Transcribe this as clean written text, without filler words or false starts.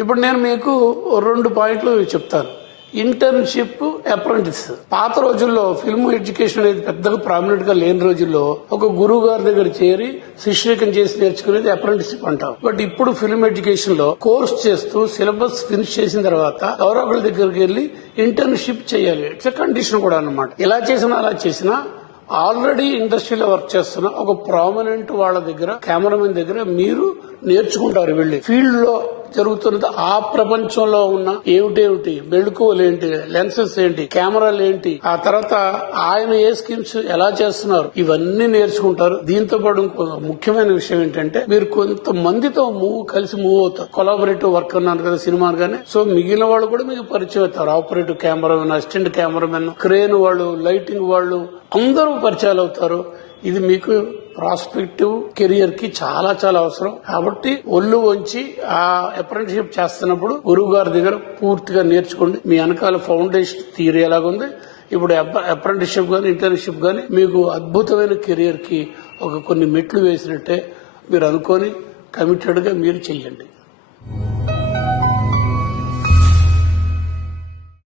ఇప్పుడు నేను మీకు 2 పాయింట్లు చెప్తాను. Internship, apprentice. పాత రోజుల్లో ఫిల్మ్ ఎడ్యుకేషన్ అనేది పెద్దగా ప్రామినెంట్ గా లేని రోజుల్లో ఒక గురువు గారి దగ్గర చేరి శిష్యకం చేసి నేర్చుకునేది అప్రెంటిస్షిప్ అంటాం. బట్ ఇప్పుడు ఫిల్మ్ ఎడ్యుకేషన్ లో కోర్స్ చేస్తూ సిలబస్ ఫినిష్ చేసిన తర్వాత ఎవరో ఒకరి దగ్గరికి వెళ్లి ఇంటర్న్షిప్ చేయాలి. ఇట్స్ కండిషన్ కూడా అన్నమాట. ఇలా చేసినా అలా చేసినా ఆల్రెడీ ఇండస్ట్రీలో వర్క్ చేస్తున్న ఒక ప్రామినెంట్ వాళ్ళ దగ్గర, కెమెరామెన్ దగ్గర మీరు నేర్చుకుంటారు. వెళ్ళి ఫీల్డ్ లో జరుగుతున్నది, ఆ ప్రపంచంలో ఉన్న ఏమిటేమిటి, మెళుకువలు ఏంటి, లెన్సెస్ ఏంటి, కెమెరాలు ఏంటి, ఆ తర్వాత ఆయన ఏ స్కీమ్స్ ఎలా చేస్తున్నారు, ఇవన్నీ నేర్చుకుంటారు. దీంతో పాటు ఇంకో ముఖ్యమైన విషయం ఏంటంటే మీరు కొంతమందితో కలిసి మూవ్ అవుతారు. కొలాబరేటివ్ వర్క్ అన్నారు కదా సినిమా గానే. సో మిగిలిన వాళ్ళు కూడా మీకు పరిచయం అవుతారు. Operative cameraman, assistant cameraman, crane వాళ్ళు, లైటింగ్ వాళ్ళు అందరూ పరిచయాలు అవుతారు. ఇది మీకు ప్రాస్పెక్టివ్ కెరియర్ కి చాలా చాలా అవసరం. కాబట్టి ఒళ్ళు వంచి ఆ అప్రెంటిస్షిప్ చేస్తున్నప్పుడు గురువు గారి దగ్గర పూర్తిగా నేర్చుకోండి. మీ వెనకాల ఫౌండేషన్ థియరీ ఎలాగుంది, ఇప్పుడు అప్రెంటిస్షిప్ గానీ ఇంటర్న్షిప్ గానీ మీకు అద్భుతమైన కెరియర్ కి కొన్ని మెట్లు వేసినట్టే మీరు అనుకొని కమిటెడ్ గా మీరు చెయ్యండి.